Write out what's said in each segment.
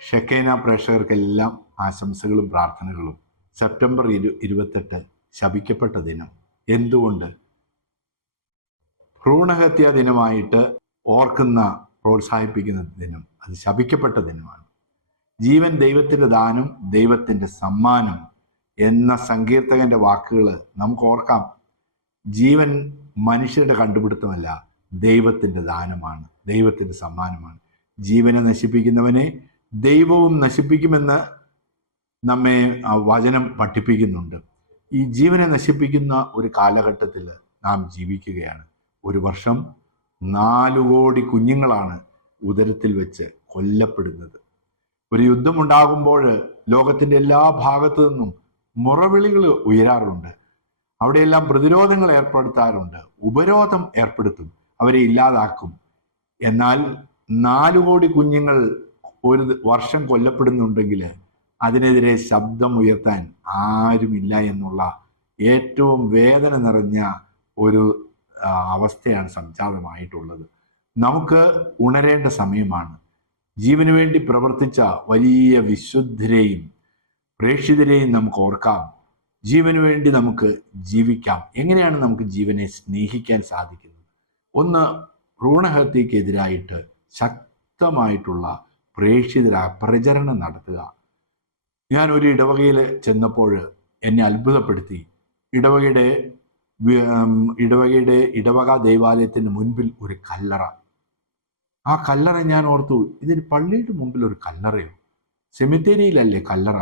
ഷെക്കൈന പ്രേക്ഷകർക്കെല്ലാം ആശംസകളും പ്രാർത്ഥനകളും. സെപ്റ്റംബർ 28 ശപിക്കപ്പെട്ട ദിനം. എന്തുകൊണ്ട്? ഭ്രൂണഹത്യാ ദിനമായിട്ട് ഓർക്കുന്ന, പ്രോത്സാഹിപ്പിക്കുന്ന ദിനം. അത് ശപിക്കപ്പെട്ട ദിനമാണ്. ജീവൻ ദൈവത്തിൻ്റെ ദാനം, ദൈവത്തിൻ്റെ സമ്മാനം എന്ന സങ്കീർത്തകന്റെ വാക്കുകൾ നമുക്ക് ഓർക്കാം. ജീവൻ മനുഷ്യരുടെ കണ്ടുപിടുത്തമല്ല, ദൈവത്തിൻ്റെ ദാനമാണ്, ദൈവത്തിൻ്റെ സമ്മാനമാണ്. ജീവനെ നശിപ്പിക്കുന്നവനെ ദൈവവും നശിപ്പിക്കുമെന്ന് നമ്മെ വചനം പഠിപ്പിക്കുന്നുണ്ട്. ഈ ജീവനെ നശിപ്പിക്കുന്ന ഒരു കാലഘട്ടത്തിൽ നാം ജീവിക്കുകയാണ്. ഒരു വർഷം 4 കോടി കുഞ്ഞുങ്ങളാണ് ഉദരത്തിൽ വെച്ച് കൊല്ലപ്പെടുന്നത്. ഒരു യുദ്ധമുണ്ടാകുമ്പോൾ ലോകത്തിൻ്റെ എല്ലാ ഭാഗത്തു നിന്നും മുറവിളികൾ ഉയരാറുണ്ട്. അവിടെയെല്ലാം പ്രതിരോധങ്ങൾ ഏർപ്പെടുത്താറുണ്ട്, ഉപരോധം ഏർപ്പെടുത്തും, അവരെ ഇല്ലാതാക്കും. എന്നാൽ 4 കോടി കുഞ്ഞുങ്ങൾ ഒരു വർഷം കൊല്ലപ്പെടുന്നുണ്ടെങ്കിൽ അതിനെതിരെ ശബ്ദം ഉയർത്താൻ ആരുമില്ല എന്നുള്ള ഏറ്റവും വേദന നിറഞ്ഞ ഒരു അവസ്ഥയാണ് സംജാതമായിട്ടുള്ളത്. നമുക്ക് ഉണരേണ്ട സമയമാണ്. ജീവന് വേണ്ടി പ്രവർത്തിച്ച വലിയ വിശുദ്ധരെയും പ്രേക്ഷിതരെയും നമുക്ക് ഓർക്കാം. ജീവന് വേണ്ടി നമുക്ക് ജീവിക്കാം. എങ്ങനെയാണ് നമുക്ക് ജീവനെ സ്നേഹിക്കാൻ സാധിക്കുന്നത്? ഒന്ന്, ഭ്രൂണഹത്യക്കെതിരായിട്ട് ശക്തമായിട്ടുള്ള പ്രചരണം നടത്തുക. ഞാൻ ഒരു ഇടവകയിൽ ചെന്നപ്പോൾ എന്നെ അത്ഭുതപ്പെടുത്തി. ഇടവക ദേവാലയത്തിന് മുൻപിൽ ഒരു കല്ലറ. ആ കല്ലറ ഞാൻ ഓർത്തു, ഇതിന് പള്ളിയുടെ മുമ്പിൽ ഒരു കല്ലറയോ? സെമിത്തേരിയിലല്ലേ കല്ലറ?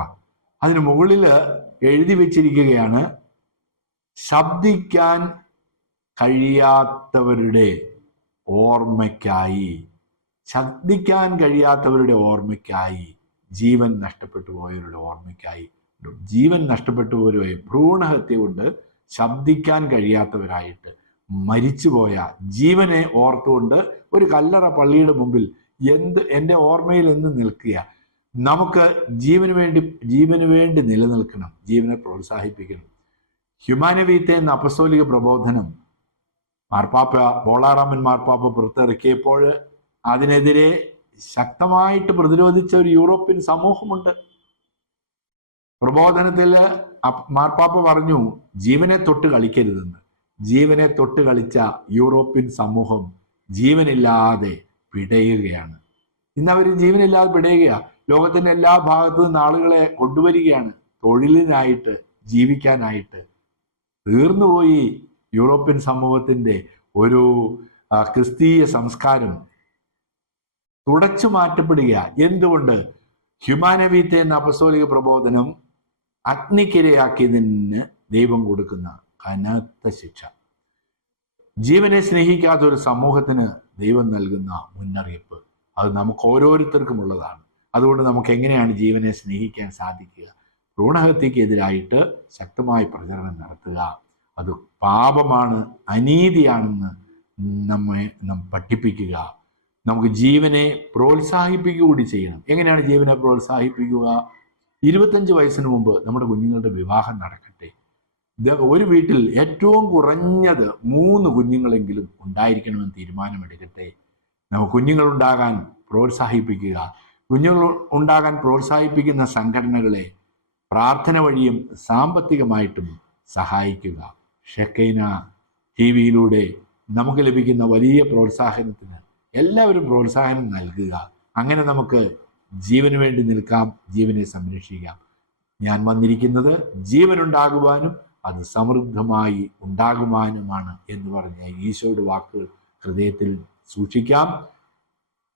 അതിന് മുകളിൽ എഴുതി വെച്ചിരിക്കുകയാണ്, ശബ്ദിക്കാൻ കഴിയാത്തവരുടെ ഓർമ്മയ്ക്കായി, ശബ്ദിക്കാൻ കഴിയാത്തവരുടെ ഓർമ്മയ്ക്കായി, ജീവൻ നഷ്ടപ്പെട്ടു പോയവരുടെ ഓർമ്മയ്ക്കായി. ജീവൻ നഷ്ടപ്പെട്ടു പോയവരെ ഭ്രൂണഹത്യ കൊണ്ട് ശബ്ദിക്കാൻ കഴിയാത്തവരായിട്ട് മരിച്ചുപോയ ജീവനെ ഓർത്തുകൊണ്ട് ഒരു കല്ലറ പള്ളിയുടെ മുമ്പിൽ എൻ്റെ ഓർമ്മയിൽ എന്ന് നിൽക്കുക. നമുക്ക് ജീവന് വേണ്ടി നിലനിൽക്കണം, ജീവനെ പ്രോത്സാഹിപ്പിക്കണം. ഹ്യൂമാന വീത്തെ എന്ന അപ്പസ്തോലിക പ്രബോധനം മാർപ്പാപ്പ ബോളാറാമൻ മാർപ്പാപ്പ പുറത്തിറക്കിയപ്പോൾ അതിനെതിരെ ശക്തമായിട്ട് പ്രതിരോധിച്ച ഒരു യൂറോപ്യൻ സമൂഹമുണ്ട്. പ്രബോധനത്തിൽ മാർപ്പാപ്പ പറഞ്ഞു, ജീവനെ തൊട്ട് കളിക്കരുതെന്ന്. ജീവനെ തൊട്ട് കളിച്ച യൂറോപ്യൻ സമൂഹം ജീവനില്ലാതെ പിടയുകയാണ്. ഇന്ന് അവർ ജീവനില്ലാതെ പിടയുകയാണ്. ലോകത്തിന്റെ എല്ലാ ഭാഗത്തു നിന്ന് ആളുകളെ കൊണ്ടുവരികയാണ് തൊഴിലിനായിട്ട്, ജീവിക്കാനായിട്ട്. തീർന്നുപോയി യൂറോപ്യൻ സമൂഹത്തിന്റെ ഒരു ക്രിസ്തീയ സംസ്കാരം തുടച്ചു മാറ്റപ്പെടുക. എന്തുകൊണ്ട്? ഹ്യൂമാന വീത്തെ എന്ന അപ്പസ്തോലിക പ്രബോധനം അഗ്നിക്കിരയാക്കിയതിന് ദൈവം കൊടുക്കുന്ന കനത്ത ശിക്ഷ. ജീവനെ സ്നേഹിക്കാത്ത ഒരു സമൂഹത്തിന് ദൈവം നൽകുന്ന മുന്നറിയിപ്പ്, അത് നമുക്ക് ഓരോരുത്തർക്കും ഉള്ളതാണ്. അതുകൊണ്ട് നമുക്ക് എങ്ങനെയാണ് ജീവനെ സ്നേഹിക്കാൻ സാധിക്കുക? ഭ്രൂണഹത്യക്കെതിരായിട്ട് ശക്തമായ പ്രചരണം നടത്തുക. അത് പാപമാണ്, അനീതിയാണെന്ന് നാം പഠിപ്പിക്കുക. നമുക്ക് ജീവനെ പ്രോത്സാഹിപ്പിക്കുക കൂടി ചെയ്യണം. എങ്ങനെയാണ് ജീവനെ പ്രോത്സാഹിപ്പിക്കുക? 25 വയസ്സിന് മുമ്പ് നമ്മുടെ കുഞ്ഞുങ്ങളുടെ വിവാഹം നടക്കട്ടെ. ഒരു വീട്ടിൽ ഏറ്റവും കുറഞ്ഞത് 3 കുഞ്ഞുങ്ങളെങ്കിലും ഉണ്ടായിരിക്കണമെന്ന് തീരുമാനമെടുക്കട്ടെ. നമുക്ക് കുഞ്ഞുങ്ങൾ ഉണ്ടാകാൻ പ്രോത്സാഹിപ്പിക്കുക. കുഞ്ഞുങ്ങൾ ഉണ്ടാകാൻ പ്രോത്സാഹിപ്പിക്കുന്ന സംഘടനകളെ പ്രാർത്ഥന വഴിയും സാമ്പത്തികമായിട്ടും സഹായിക്കുക. ഷെക്കൈന TV-യിലൂടെ നമുക്ക് ലഭിക്കുന്ന വലിയ പ്രോത്സാഹനത്തിന് എല്ലാവരും പ്രോത്സാഹനം നൽകുക. അങ്ങനെ നമുക്ക് ജീവന് വേണ്ടി നിൽക്കാം, ജീവനെ സംരക്ഷിക്കാം. ഞാൻ വന്നിരിക്കുന്നത് ജീവനുണ്ടാകുവാനും അത് സമൃദ്ധമായി ഉണ്ടാകുവാനുമാണ് എന്ന് പറഞ്ഞ ഈശോയുടെ വാക്കുകൾ ഹൃദയത്തിൽ സൂക്ഷിക്കാം.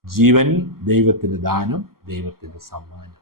ജീവൻ ദൈവത്തിൻ്റെ ദാനം, ദൈവത്തിൻ്റെ സമ്മാനം.